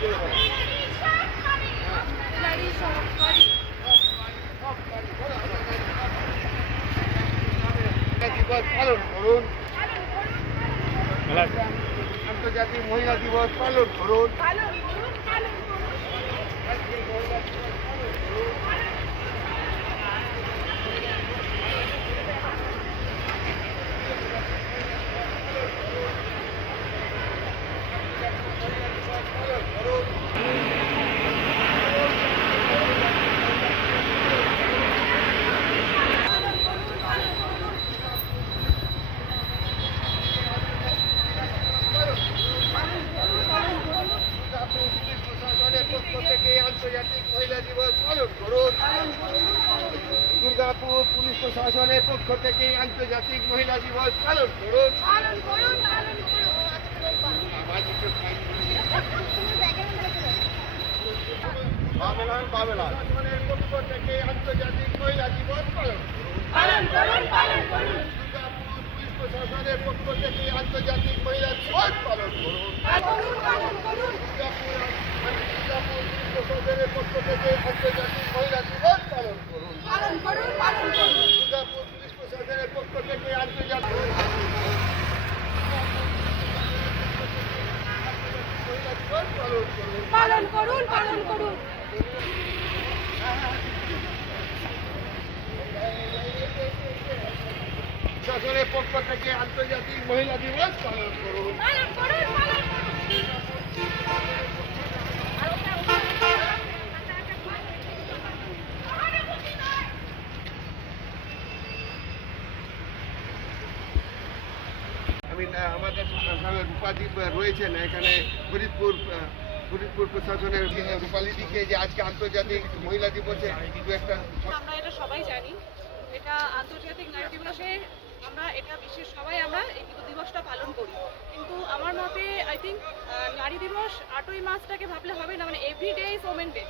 দিবস পালন করুন। আন্তর্জাতিক মহিলা দিবস পালন করুন। আন্তর্জাতিক মহিলা দিবস পালন করুন। দুর্গাপুর পুলিশ প্রশাসনের পক্ষ থেকে আন্তর্জাতিক মহিলা দিবস পালন করুন। প্রশাসনের পক্ষ থেকে আন্তর্জাতিক মহিলা দিবস পালন করুন। দুর্গাপুর পুলিশ প্রশাসনের পক্ষ থেকে আন্তর্জাতিক মহিলা দিবস পালন করুন। দুর্গাপুর প্রশাসনের পক্ষ থেকে আন্তর্জাতিক মহিলা দিবস পালন করুন। দুর্গাপুর পুলিশ প্রশাসনের পক্ষ থেকে আন্তর্জাতিক মহিলা দিবস পালন করুন। প্রশাসনের পক্ষ থেকে আন্তর্জাতিক মহিলা দিবস পালন করুন। আমাদের রূপাদীপ রয়েছেন এখানে ফরিদপুর প্রশাসনের রূপালীদিকে যে আজকে আন্তর্জাতিক মহিলা দিবসে একটা আমরা এটা সবাই জানি, এটা আন্তর্জাতিক নারী দিবসে আমরা এটা বিশ্বের সবাই আমরা এই দিবসটা পালন করি। কিন্তু আমার মতে আই থিঙ্ক নারী দিবস 8ই মার্চটাকে ভাবলে হবে না, মানে everyday is women day,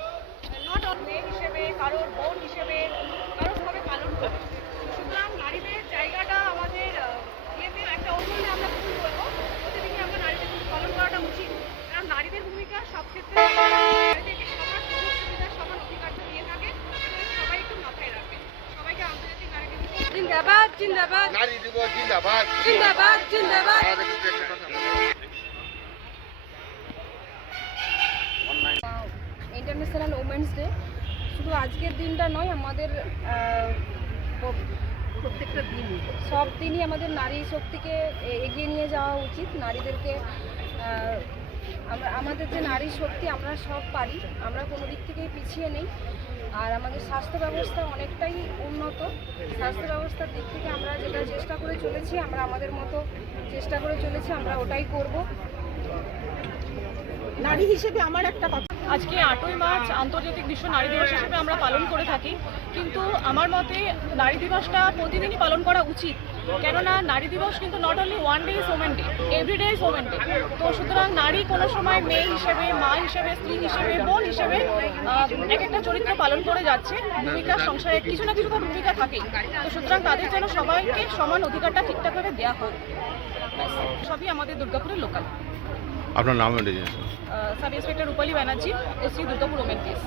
not on মেয়ে হিসেবে, কারোর বোন হিসেবে, কারোরভাবে পালন করি। সুতরাং নারীদের জায়গাটা আমাদের ইয়েতে একটা অন্য আমরা ভুল করবো, প্রতিদিনই আমরা নারী দিবস পালন করাটা উচিত। কারণ নারীদের ভূমিকা সব ক্ষেত্রে নারীদেরকে সবার সুযোগ সুবিধা সমান অধিকারটা দিয়ে থাকে, সবাই একটু মাথায় রাখবে। সবাইকে আন্তর্জাতিক নারী দিবস জিন্দাবাদ, জিন্দাবাদ, নারী দিবস জিন্দাবাদ, জিন্দাবাদ, জিন্দাবাদ। ইন্টারন্যাশনাল ওমেন্স ডে শুধু আজকের দিনটা নয়, আমাদের প্রত্যেকটা দিনই, সব দিনই আমাদের নারী শক্তিকে এগিয়ে নিয়ে যাওয়া উচিত। নারীদেরকে আমাদের যে নারী শক্তি, আমরা সব পারি, আমরা কোনো দিক থেকেই পিছিয়ে নেই। আর আমাদের স্বাস্থ্য ব্যবস্থা অনেকটাই উন্নত। স্বাস্থ্য ব্যবস্থার দিক থেকে আমরা যেটা চেষ্টা করে চলেছি, আমরা আমাদের মতো চেষ্টা করে চলেছি, আমরা ওটাই করব। নারী হিসেবে আমার একটা কথা, আজকে 8ই মার্চ আন্তর্জাতিক বিশ্ব নারী দিবস হিসেবে আমরা পালন করে থাকি, কিন্তু আমার মতে নারী দিবসটা প্রতিদিনই পালন করা উচিত। কেননা নারী দিবস কিন্তু not only one day is women day, everyday is women day. তো সুতরাং নারী কোনো সময় মেয়ে হিসেবে, মা হিসেবে, স্ত্রী হিসেবে, বোন হিসেবে এক একটা চরিত্র পালন করে যাচ্ছে। ভূমিকা সংসারে কিছু না কিছু তো ভূমিকা থাকেই। তো সুতরাং তাদের যেন সবাইকে সমান অধিকারটা ঠিকঠাকভাবে দেওয়া হোক। সবই আমাদের দুর্গাপুরের লোকাল। আপনার নাম? Sub inspector Rupali Banerjee, OC Durgapur women case.